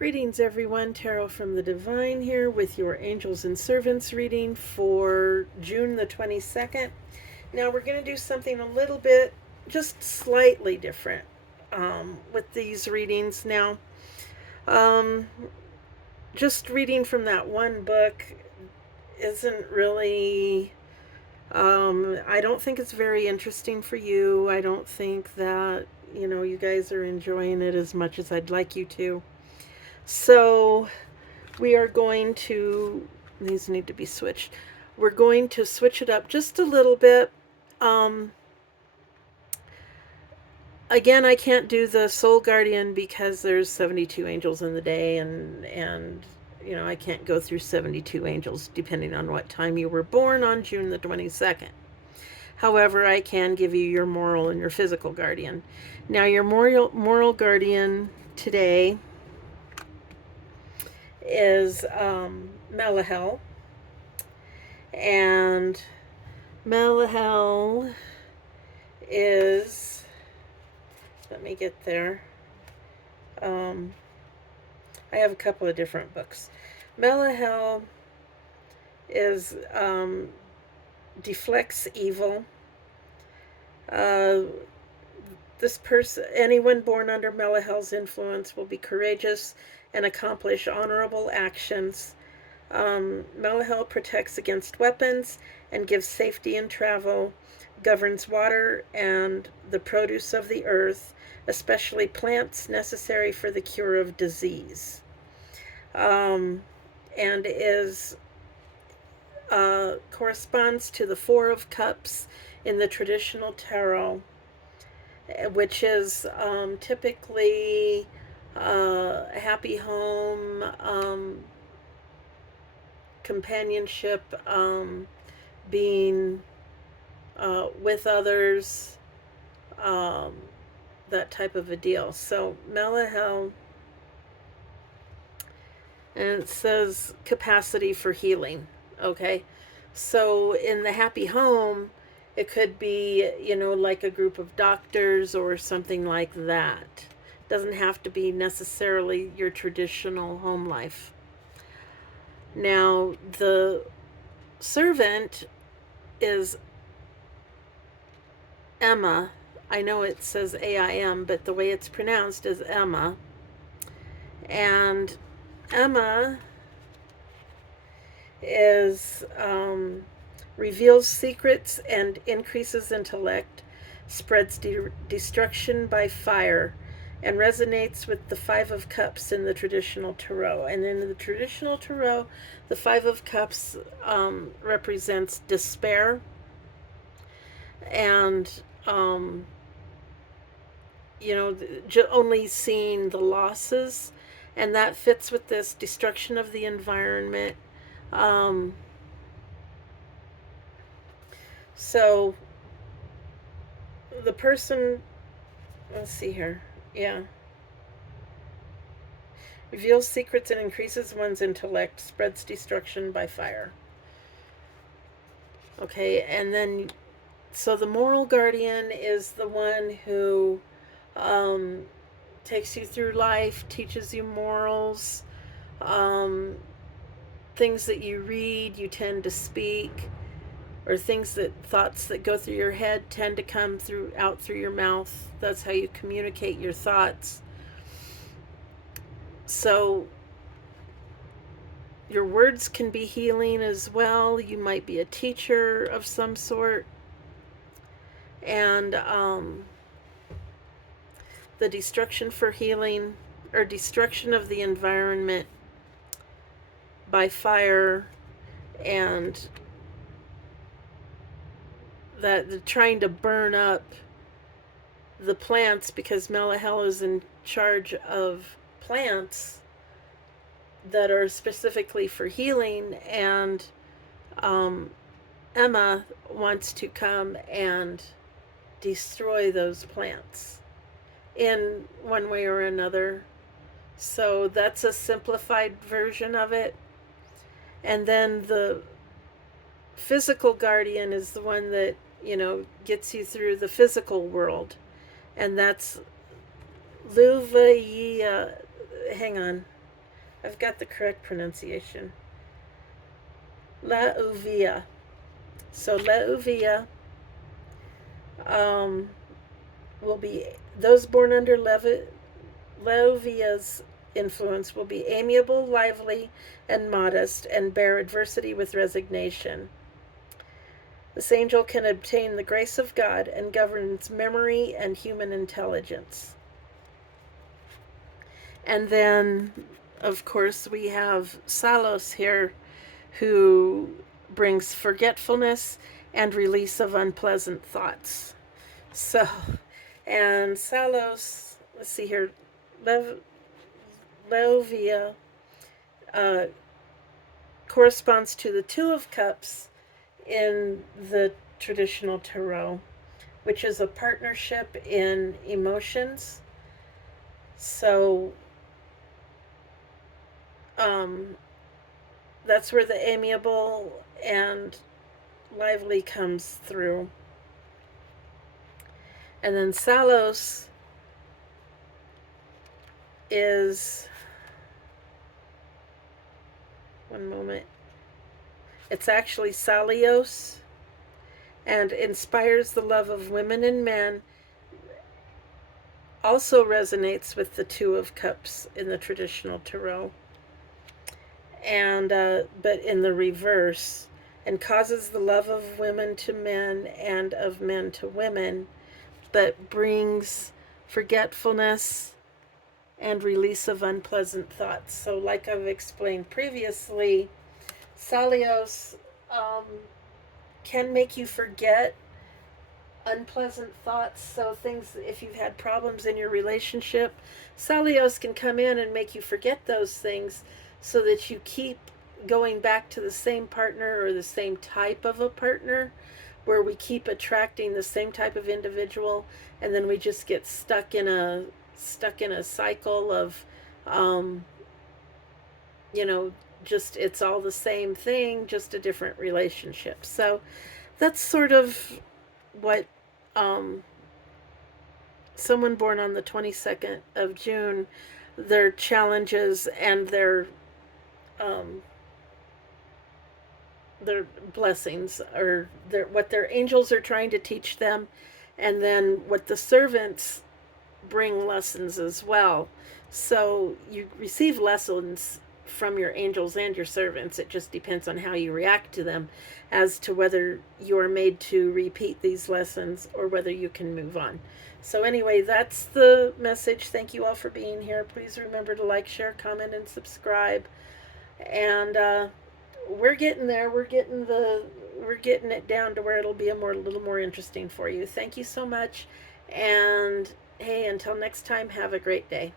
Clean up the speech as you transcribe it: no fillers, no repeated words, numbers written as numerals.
Greetings, everyone. Tarot from the Divine here with your Angels and Servants reading for June the 22nd. Now, we're going to do something a little bit, just slightly different with these readings now. Just reading from that one book isn't really... I don't think it's very interesting for you. I don't think that, you guys are enjoying it as much as I'd like you to. So we are going to, these need to be switched. We're going to switch it up just a little bit. Again, I can't do the Soul Guardian because there's 72 angels in the day, and I can't go through 72 angels depending on what time you were born on June the 22nd. However, I can give you your moral and your physical guardian. Now, your moral guardian today is Melahel. And Melahel is, let me get there. I have a couple of different books. Melahel is deflects evil. This person, anyone born under Melahel's influence, will be courageous and accomplish honorable actions. Melahel protects against weapons and gives safety in travel, governs water and the produce of the earth, especially plants necessary for the cure of disease, and is corresponds to the Four of Cups in the traditional tarot, which is typically a happy home, companionship, being with others, that type of a deal. So Melahel, and it says capacity for healing. Okay, so in the happy home, it could be, like a group of doctors or something like that. Doesn't have to be necessarily your traditional home life. Now, the servant is Emma. I know it says AIM, but the way it's pronounced is Emma. And Emma is reveals secrets and increases intellect, spreads destruction by fire, and resonates with the Five of Cups in the traditional tarot. And in the traditional tarot, the Five of Cups represents despair and, only seeing the losses. And that fits with this destruction of the environment. So the person, let's see here. Yeah. Reveals secrets and increases one's intellect, spreads destruction by fire. Okay, and then, so the moral guardian is the one who takes you through life, teaches you morals, things that you read, you tend to speak, or thoughts that go through your head tend to come out through your mouth. That's how you communicate your thoughts. So your words can be healing as well. You might be a teacher of some sort. And the destruction for healing, or destruction of the environment by fire, and that trying to burn up the plants, because Melahel is in charge of plants that are specifically for healing, and Emma wants to come and destroy those plants in one way or another. So that's a simplified version of it. And then the physical guardian is the one that, gets you through the physical world. And that's Leuuiah. Hang on. I've got the correct pronunciation. Leuuiah. So Leuuiah um, will be, those born under Leuuiah's influence will be amiable, lively, and modest, and bear adversity with resignation. This angel can obtain the grace of God and governs memory and human intelligence. And then, of course, we have Sallos here, who brings forgetfulness and release of unpleasant thoughts. So, and Sallos, let's see here, Leuuiah uh, corresponds to the Two of Cups in the traditional tarot, which is a partnership in emotions. So, that's where the amiable and lively comes through. And then Sallos is, one moment, it's actually Sallios, and inspires the love of women and men. Also resonates with the Two of Cups in the traditional tarot, and but in the reverse, and causes the love of women to men and of men to women, but brings forgetfulness and release of unpleasant thoughts. So, like I've explained previously, Sallios can make you forget unpleasant thoughts. So, things, if you've had problems in your relationship, Sallios can come in and make you forget those things so that you keep going back to the same partner or the same type of a partner, where we keep attracting the same type of individual, and then we just get stuck in a cycle of you know, just it's all the same thing, just a different relationship. So that's sort of what someone born on the 22nd of June, their challenges and um, their blessings, or what their angels are trying to teach them, and then what the servants bring lessons as well. So you receive lessons from your angels and your servants. It just depends on how you react to them as to whether you are made to repeat these lessons or whether you can move on. So, anyway, that's the message. Thank you all for being here. Please remember to like, share, comment, and subscribe. And we're getting there. We're getting it down to where it'll be a little more interesting for you. Thank you so much. And hey, until next time, have a great day.